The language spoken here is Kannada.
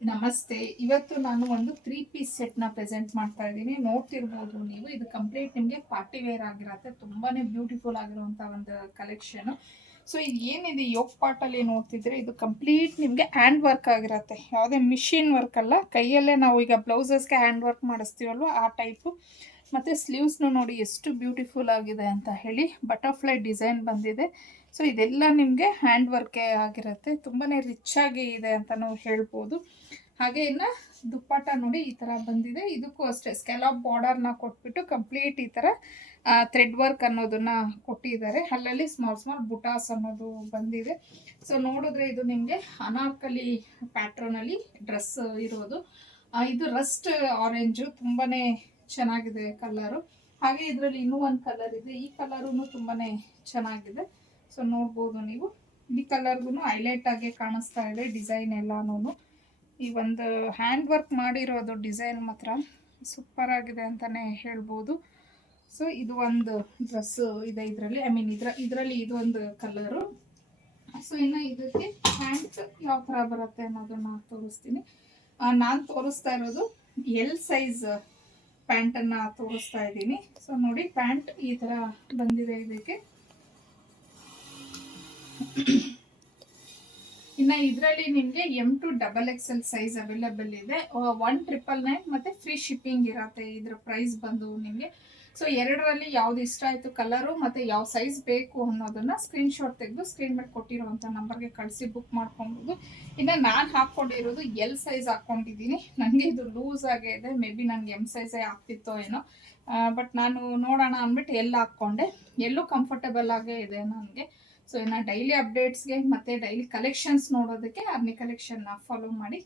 ನಮಸ್ತೆ. ಇವತ್ತು ನಾನು ಒಂದು 3 ಪೀಸ್ ಸೆಟ್‌ನ ಪ್ರೆಜೆಂಟ್ ಮಾಡ್ತಾ ಇದ್ದೀನಿ. ನೋಡ್ತಿರ್ಬೋದು ನೀವು. ಇದು ಕಂಪ್ಲೀಟ್ ನಿಮಗೆ ಪಾರ್ಟಿ ವೇರ್ ಆಗಿರತ್ತೆ. ತುಂಬಾನೇ ಬ್ಯೂಟಿಫುಲ್ ಆಗಿರುವಂತ ಒಂದು ಕಲೆಕ್ಷನ್. ಸೊ ಇದು ಏನಿದೆ ಯೋಗ್ ಪಾರ್ಟಲ್ಲಿ ನೋಡ್ತಿದ್ರೆ ಇದು ಕಂಪ್ಲೀಟ್ ನಿಮಗೆ ಹ್ಯಾಂಡ್ ವರ್ಕ್ ಆಗಿರತ್ತೆ. ಯಾವುದೇ ಮಿಷಿನ್ ವರ್ಕ್ ಅಲ್ಲ. ಕೈಯಲ್ಲೇ ನಾವು ಈಗ ಬ್ಲೌಸಸ್ಗೆ ಹ್ಯಾಂಡ್ ವರ್ಕ್ ಮಾಡಿಸ್ತೀವಲ್ವ ಆ ಟೈಪು. ಮತ್ತು ಸ್ಲೀವ್ಸ್ನು ನೋಡಿ ಎಷ್ಟು ಬ್ಯೂಟಿಫುಲ್ ಆಗಿದೆ ಅಂತ ಹೇಳಿ. ಬಟರ್ಫ್ಲೈ ಡಿಸೈನ್ ಬಂದಿದೆ. ಸೊ ಇದೆಲ್ಲ ನಿಮಗೆ ಹ್ಯಾಂಡ್ ವರ್ಕೇ ಆಗಿರುತ್ತೆ. ತುಂಬಾ ರಿಚ್ ಆಗಿ ಇದೆ ಅಂತ ನಾವು ಹೇಳ್ಬೋದು. ಹಾಗೆ ಇನ್ನು ದುಪ್ಪಟ್ಟ ನೋಡಿ ಈ ಥರ ಬಂದಿದೆ. ಇದಕ್ಕೂ ಅಷ್ಟೇ ಸ್ಕ್ಯಾಲಪ್ ಬಾರ್ಡರ್ನ ಕೊಟ್ಬಿಟ್ಟು ಕಂಪ್ಲೀಟ್ ಈ ಥರ ಥ್ರೆಡ್ ವರ್ಕ್ ಅನ್ನೋದನ್ನ ಕೊಟ್ಟಿದ್ದಾರೆ. ಅಲ್ಲಲ್ಲಿ ಸ್ಮಾಲ್ ಸ್ಮಾಲ್ ಬುಟಾಸ್ ಅನ್ನೋದು ಬಂದಿದೆ. ಸೊ ನೋಡಿದ್ರೆ ಇದು ನಿಮಗೆ ಅನಾರ್ಕಲಿ ಪ್ಯಾಟ್ರನಲ್ಲಿ ಡ್ರೆಸ್ ಇರೋದು. ಇದು ರಸ್ಟ್ ಆರೆಂಜು ತುಂಬಾ ಚೆನ್ನಾಗಿದೆ ಕಲರು. ಹಾಗೆ ಇದರಲ್ಲಿ ಇನ್ನೂ ಒಂದು ಕಲರ್ ಇದೆ. ಈ ಕಲರೂ ತುಂಬಾ ಚೆನ್ನಾಗಿದೆ. ಸೊ ನೋಡ್ಬೋದು ನೀವು. ಈ ಕಲರ್ಗೂ ಹೈಲೈಟ್ ಆಗಿ ಕಾಣಿಸ್ತಾ ಇದೆ ಡಿಸೈನ್ ಎಲ್ಲಾನು. ಈ ಒಂದು ಹ್ಯಾಂಡ್ ವರ್ಕ್ ಮಾಡಿರೋದು ಡಿಸೈನ್ ಮಾತ್ರ ಸೂಪರ್ ಆಗಿದೆ ಅಂತಲೇ ಹೇಳ್ಬೋದು. ಸೊ ಇದು ಒಂದು ಡ್ರೆಸ್ ಇದೆ ಇದರಲ್ಲಿ. ಐ ಮೀನ್ ಇದರಲ್ಲಿ ಇದು ಒಂದು ಕಲರು. ಸೊ ಇನ್ನು ಇದಕ್ಕೆ ಪ್ಯಾಂಟ್ ಯಾವ ಥರ ಬರುತ್ತೆ ಅನ್ನೋದನ್ನು ತೋರಿಸ್ತೀನಿ. ನಾನು ತೋರಿಸ್ತಾ ಇರೋದು ಎಲ್ ಸೈಜ್ ಪ್ಯಾಂಟನ್ನು ತೋರಿಸ್ತಾ ಇದ್ದೀನಿ. ಸೊ ನೋಡಿ ಪ್ಯಾಂಟ್ ಈ ಥರ ಬಂದಿದೆ ಇದಕ್ಕೆ. ಇನ್ನು ಇದರಲ್ಲಿ ನಿಮಗೆ M2 XXL ಸೈಜ್ ಅವೈಲೇಬಲ್ ಇದೆ. 1999 ಮತ್ತು ಫ್ರೀ ಶಿಪ್ಪಿಂಗ್ ಇರತ್ತೆ. ಇದರ ಪ್ರೈಸ್ ಬಂದು ನಿಮಗೆ. ಸೊ ಎರಡರಲ್ಲಿ ಯಾವ್ದು ಇಷ್ಟ ಆಯಿತು ಕಲರು ಮತ್ತು ಯಾವ ಸೈಜ್ ಬೇಕು ಅನ್ನೋದನ್ನು ಸ್ಕ್ರೀನ್ಶಾಟ್ ತೆಗೆದು ಸ್ಕ್ರೀನ್ ಮೇಲೆ ಕೊಟ್ಟಿರುವಂಥ ನಂಬರ್ಗೆ ಕಳಿಸಿ ಬುಕ್ ಮಾಡ್ಕೊಬೋದು. ಇನ್ನು ನಾನು ಹಾಕ್ಕೊಂಡಿರೋದು ಎಲ್ ಸೈಜ್ ಹಾಕ್ಕೊಂಡಿದ್ದೀನಿ. ನನಗೆ ಇದು ಲೂಸ್ ಆಗೇ ಇದೆ. ಮೇ ಬಿ ನನಗೆ ಎಮ್ ಸೈಜೇ ಆಗ್ತಿತ್ತೋ ಏನೋ. ಬಟ್ ನಾನು ನೋಡೋಣ ಅಂದ್ಬಿಟ್ಟು ಎಲ್ ಹಾಕ್ಕೊಂಡೆ. ಎಲ್ಲೂ ಕಂಫರ್ಟಬಲ್ ಆಗೇ ಇದೆ ನನಗೆ. ಸೊ ಇನ್ನು ಡೈಲಿ ಅಪ್ಡೇಟ್ಸ್ಗೆ ಮತ್ತು ಡೈಲಿ ಕಲೆಕ್ಷನ್ಸ್ ನೋಡೋದಕ್ಕೆ ಆರ್ಮಿ ಕಲೆಕ್ಷನ್ನ ಫಾಲೋ ಮಾಡಿ.